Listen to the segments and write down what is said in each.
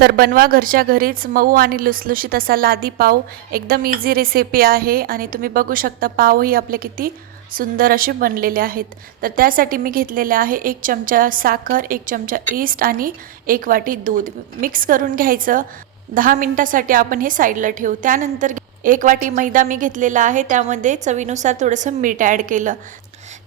तर बनवा घरच्या घरीच मऊ आणि लुसलुशीत असा लादी पाव. एकदम इझी रेसिपी आहे आणि तुम्ही बघू शकता पावही आपले किती सुंदर असे बनलेले आहेत. तर त्यासाठी मी घेतलेले आहे एक चमचा साखर एक चमचा ईस्ट आणि एक वाटी दूध. मिक्स करून घ्यायचं. दहा मिनटासाठी आपण हे साईडला ठेवू. त्यानंतर एक वाटी मैदा मी घेतलेला आहे. त्यामध्ये चवीनुसार थोडंसं मीठ ॲड केलं.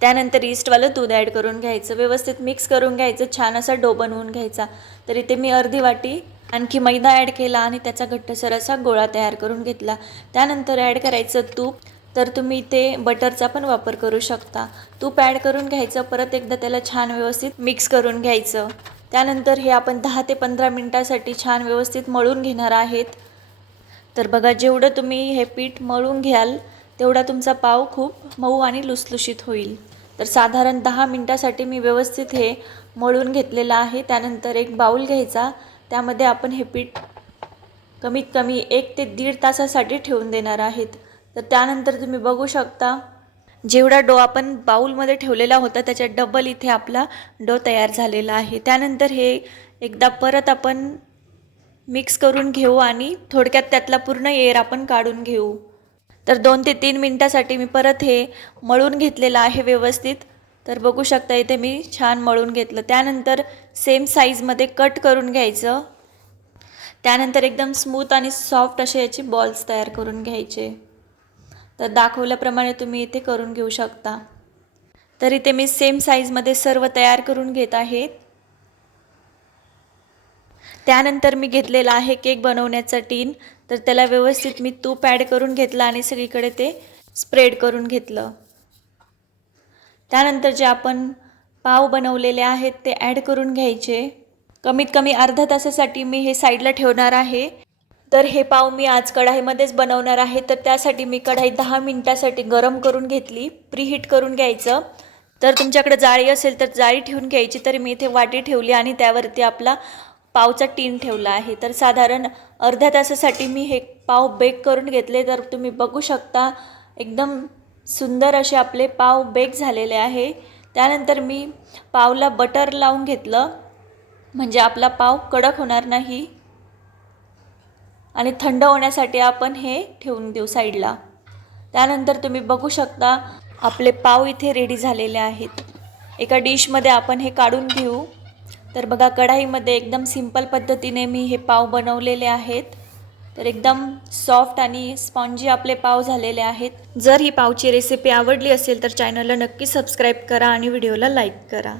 त्यानंतर ईस्टवालं दूध ॲड करून घ्यायचं. व्यवस्थित मिक्स करून घ्यायचं. छान असा डो बनवून घ्यायचा. तर इथे मी अर्धी वाटी आणखी मैदा ॲड केला आणि त्याचा घट्टसर असा गोळा तयार करून घेतला. त्यानंतर ॲड करायचं तूप. तर तुम्ही इथे बटरचा पण वापर करू शकता. तूप ॲड करून घ्यायचं परत एकदा त्याला छान व्यवस्थित मिक्स करून घ्यायचं. त्यानंतर हे आपण दहा ते पंधरा मिनटासाठी छान व्यवस्थित मळून घेणार आहेत. तर बघा जेवढं तुम्ही हे पीठ मळून घ्याल तेवढा तुमचा पाव खूप मऊ आणि लुसलुशीत होईल. तर साधारण दहा मिनटासाठी मी व्यवस्थित हे मळून घेतलेलं आहे. त्यानंतर एक बाऊल घ्यायचा. त्यामध्ये आपण हे पीठ कमीत कमी एक ते दीड तासासाठी ठेवून देणार आहेत. तर त्यानंतर तुम्ही बघू शकता जेवढा डो आपण बाऊलमध्ये ठेवलेला होता त्याच्या डबल इथे आपला डो तयार झालेला आहे. त्यानंतर हे एकदा परत आपण मिक्स करून घेऊ आणि थोडक्यात त्यातला पूर्ण एअर आपण काढून घेऊ. तर दोन ते तीन मिनटासाठी मी परत हे मळून घेतलेलं आहे व्यवस्थित. तर बघू शकता इथे मी छान मळून घेतलं. त्यानंतर सेम साईजमध्ये कट करून घ्यायचं. त्यानंतर एकदम स्मूथ आणि सॉफ्ट असे याचे बॉल्स तयार करून घ्यायचे. तर दाखवल्याप्रमाणे तुम्ही इथे करून घेऊ शकता. तर इथे मी सेम साईजमध्ये सर्व तयार करून घेत आहे. त्यानंतर मी घेतलेला आहे केक बनवण्याचा टीन तर त्याला व्यवस्थित मी तूप ॲड करून घेतलं आणि सगळीकडे ते स्प्रेड करून घेतलं. त्यानंतर जे आपण पाव बनवलेले आहेत ते ॲड करून घ्यायचे. कमीत कमी अर्धा तासासाठी मी हे साईडला ठेवणार आहे. तर हे पाव मी आज कढाईमध्येच बनवणार आहे. तर त्यासाठी मी कढाई दहा मिनटासाठी गरम करून घेतली. प्रीहीट करून घ्यायचं. तर तुमच्याकडे जाळी असेल तर जाळी ठेवून घ्यायची. तर मी इथे वाटी ठेवली आणि त्यावरती आपला पावचा टीन ठेवला आहे. तर साधारण अर्ध्या तासासाठी मी हे पाव बेक करून घेतले. तर तुम्ही बघू शकता एकदम सुंदर असे आपले पाव बेक झालेले आहे. त्यानंतर मी पावला बटर लावून घेतलं. म्हणजे आपला पाव कडक होणार नाही. आणि थंड होण्यासाठी आपण हे ठेवून देऊ साईडला. त्यानंतर तुम्ही बघू शकता आपले पाव इथे रेडी झालेले आहेत. एका डिशमध्ये आपण हे काढून घेऊ. तर बघा कढाईमध्ये एकदम सिंपल पद्धतीने मी हे पाव बनवलेले आहेत. तर एकदम सॉफ्ट आणि स्पॉन्जी आपले पाव झालेले आहेत. जर ही पावची रेसिपी आवडली असेल तर चॅनलला नक्की सबस्क्राईब करा आणि व्हिडिओला लाईक करा.